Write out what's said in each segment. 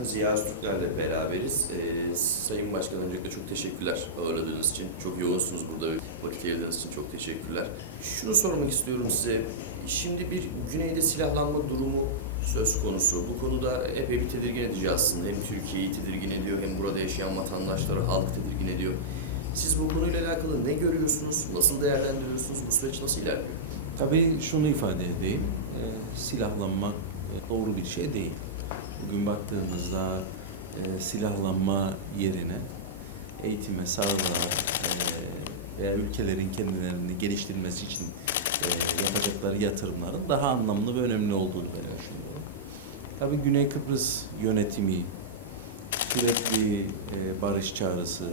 Başkanı Ziya Öztürkler'le beraberiz. Ee, Sayın Başkan öncelikle çok teşekkürler ağırladığınız için. Çok yoğunsunuz burada. Vakit ayırdığınız için çok teşekkürler. Şunu sormak istiyorum size. Şimdi bir güneyde silahlanma durumu söz konusu. Bu konuda epey bir tedirgin edici aslında. Hem Türkiye'yi tedirgin ediyor hem burada yaşayan vatandaşları, halk tedirgin ediyor. Siz bu konuyla alakalı ne görüyorsunuz? Nasıl değerlendiriyorsunuz? Bu süreç nasıl ilerliyor? Tabii şunu ifade edeyim, e, silahlanmak e, doğru bir şey değil. Bugün baktığımızda e, silahlanma yerine eğitime, sağlığa e, veya ülkelerin kendilerini geliştirmesi için e, yapacakları yatırımların daha anlamlı ve önemli olduğunu ben düşünüyorum. Tabii Güney Kıbrıs yönetimi sürekli e, barış çağrısı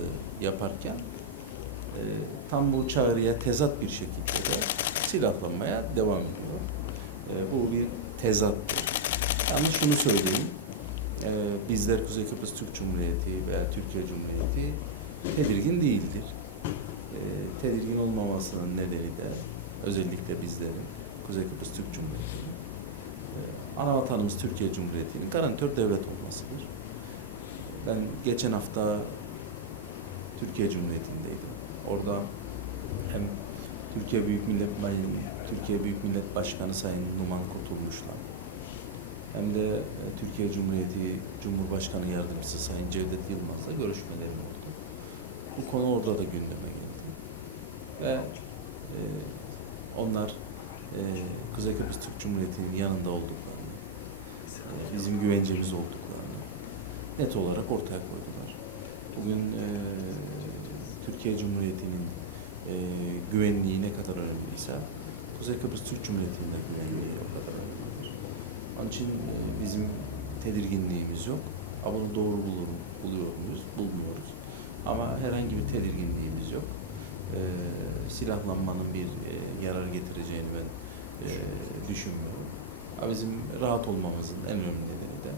yaparken e, tam bu çağrıya tezat bir şekilde de silahlanmaya devam ediyor. E, bu bir tezattır. Yalnız şunu söyleyeyim, e, bizler Kuzey Kıbrıs Türk Cumhuriyeti veya Türkiye Cumhuriyeti tedirgin değildir. E, tedirgin olmamasının nedeni de özellikle bizlerin Kuzey Kıbrıs Türk Cumhuriyeti, e, ana vatanımız Türkiye Cumhuriyeti'nin garantör devlet olmasıdır. Ben geçen hafta Türkiye Cumhuriyeti'ndeydim. Orada hem Türkiye Büyük Millet Türkiye Büyük Millet Başkanı Sayın Numan Kurtulmuş'la hem de e, Türkiye Cumhuriyeti Cumhurbaşkanı Yardımcısı Sayın Cevdet Yılmaz'la görüşmelerim oldu. Bu konu orada da gündeme geldi. Ve e, onlar e, Kuzey Kıbrıs Türk Cumhuriyeti'nin yanında olduklarını, e, bizim güvencemiz olduklarını net olarak ortaya koydular. Bugün e, Türkiye Cumhuriyeti'nin e, güvenliği ne kadar önemliyse Kuzey Kıbrıs Türk Cumhuriyeti'nin de güvenliği o kadar önemlidir. Onun için e, bizim tedirginliğimiz yok. Ama bunu doğru bulur, buluyor muyuz? Bulmuyoruz. Ama herhangi bir tedirginliğimiz yok. E, silahlanmanın bir e, yarar getireceğini ben e, düşünmüyorum. Ama bizim rahat olmamızın en önemli nedeni de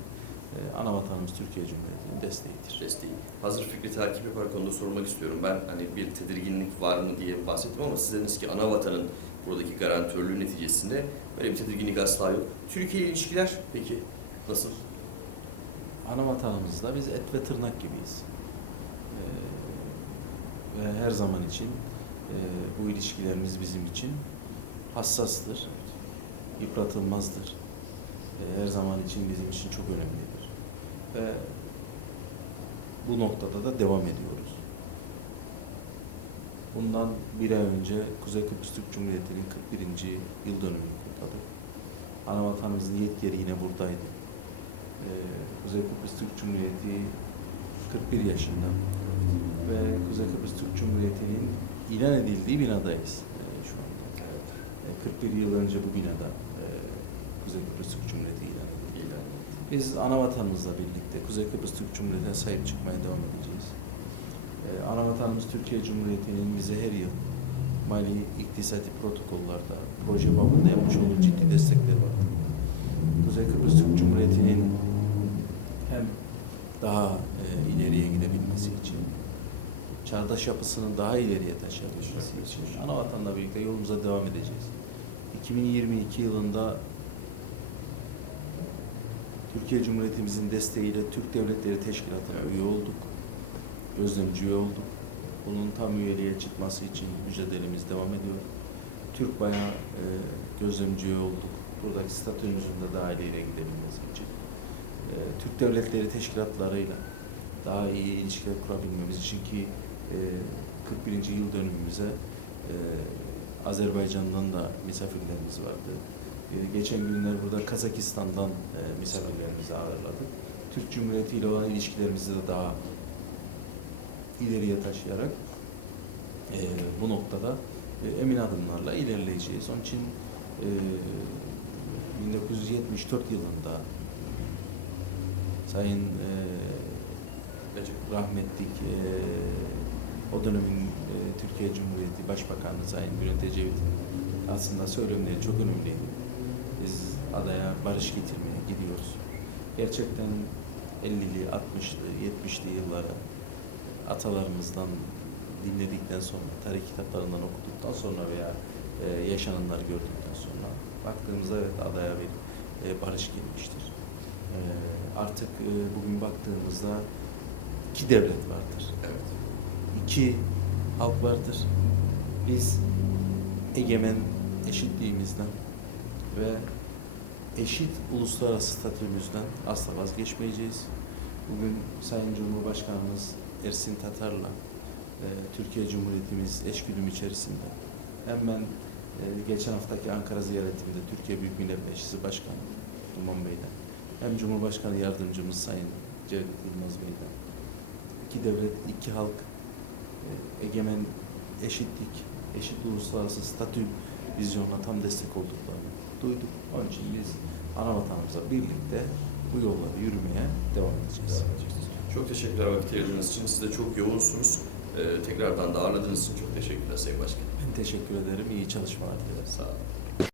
e, ana vatanımız Türkiye Cumhuriyeti'nin desteğidir. desteği. Hazır fikri takip yapar konuda sormak istiyorum. Ben hani bir tedirginlik var mı diye bahsettim ama siz dediniz ki ana vatanın buradaki garantörlüğü neticesinde böyle bir tedirginlik asla yok. Türkiye ile ilişkiler peki nasıl? Ana vatanımızda biz et ve tırnak gibiyiz. Ee, ve her zaman için e, bu ilişkilerimiz bizim için hassastır, yıpratılmazdır. E, her zaman için bizim için çok önemlidir. Ve bu noktada da devam ediyoruz. Bundan bir ay önce Kuzey Kıbrıs Türk Cumhuriyeti'nin 41. yıl dönümünü kutladık. Ana vatanımızın yetkili yine buradaydı. Ee, Kuzey Kıbrıs Türk Cumhuriyeti 41 yaşında ve Kuzey Kıbrıs Türk Cumhuriyeti'nin ilan edildiği binadayız e, şu anda. E, 41 yıl önce bu binada e, Kuzey Kıbrıs Türk Cumhuriyeti ilan edildi. Biz ana vatanımızla birlikte Kuzey Kıbrıs Türk Cumhuriyeti'ne sahip çıkmaya devam edeceğiz. Ee, ana vatanımız Türkiye Cumhuriyeti'nin bize her yıl mali iktisadi protokollarda, proje babında yapmış olduğu ciddi destekleri var. Kuzey Kıbrıs Türk Cumhuriyeti'nin hem daha e, ileriye gidebilmesi için, çağdaş yapısını daha ileriye taşıyabilmesi için ana vatanla birlikte yolumuza devam edeceğiz. 2022 yılında Türkiye Cumhuriyetimizin desteğiyle Türk Devletleri Teşkilatı'na üye olduk. Gözlemci üye olduk. Bunun tam üyeliğe çıkması için mücadelemiz devam ediyor. Türk bayağı e, gözlemci olduk. Buradaki statümüzün de daha ileriye gidebilmesi için. E, Türk Devletleri Teşkilatlarıyla daha iyi ilişkiler kurabilmemiz için ki e, 41. yıl dönümümüze e, Azerbaycan'dan da misafirlerimiz vardı. Ee, Geçen günler burada Kazakistan'dan e, misafirlerimizi ağırladık. Türk Cumhuriyeti ile olan ilişkilerimizi de daha ileriye taşıyarak e, bu noktada e, emin adımlarla ilerleyeceğiz. Onun için e, 1974 yılında Sayın e, rahmetlik e, o dönemin e, Türkiye Cumhuriyeti Başbakanı Sayın Bülent Ecevit'in aslında söylemleri çok önemliydi. Biz adaya barış getirmeye gidiyoruz. Gerçekten 50'li, 60'lı, 70'li yılları atalarımızdan dinledikten sonra, tarih kitaplarından okuduktan sonra veya e, yaşananları gördükten sonra baktığımızda evet adaya bir e, barış gelmiştir. Ee, artık e, bugün baktığımızda iki devlet vardır. Evet. iki halk vardır. Biz egemen eşitliğimizden ve eşit uluslararası statümüzden asla vazgeçmeyeceğiz. Bugün Sayın Cumhurbaşkanımız Ersin Tatar'la e, Türkiye Cumhuriyetimiz eşgüdüm içerisinde hem ben e, geçen haftaki Ankara ziyaretimde Türkiye Büyük Millet Meclisi Başkanı Duman Bey'den hem Cumhurbaşkanı Yardımcımız Sayın Cevdet Yılmaz Bey'den iki devlet, iki halk e, egemen eşitlik, eşit uluslararası statü vizyonuna tam destek olduklarını duyduk. Onun için biz ana birlikte bu yolları yürümeye devam edeceğiz. Çok teşekkürler vakit ayırdığınız için. Siz de çok yoğunsunuz. Ee, tekrardan da ağırladığınız için çok teşekkürler Sayın Başkan. Ben teşekkür ederim. İyi çalışmalar dilerim. Sağ olun.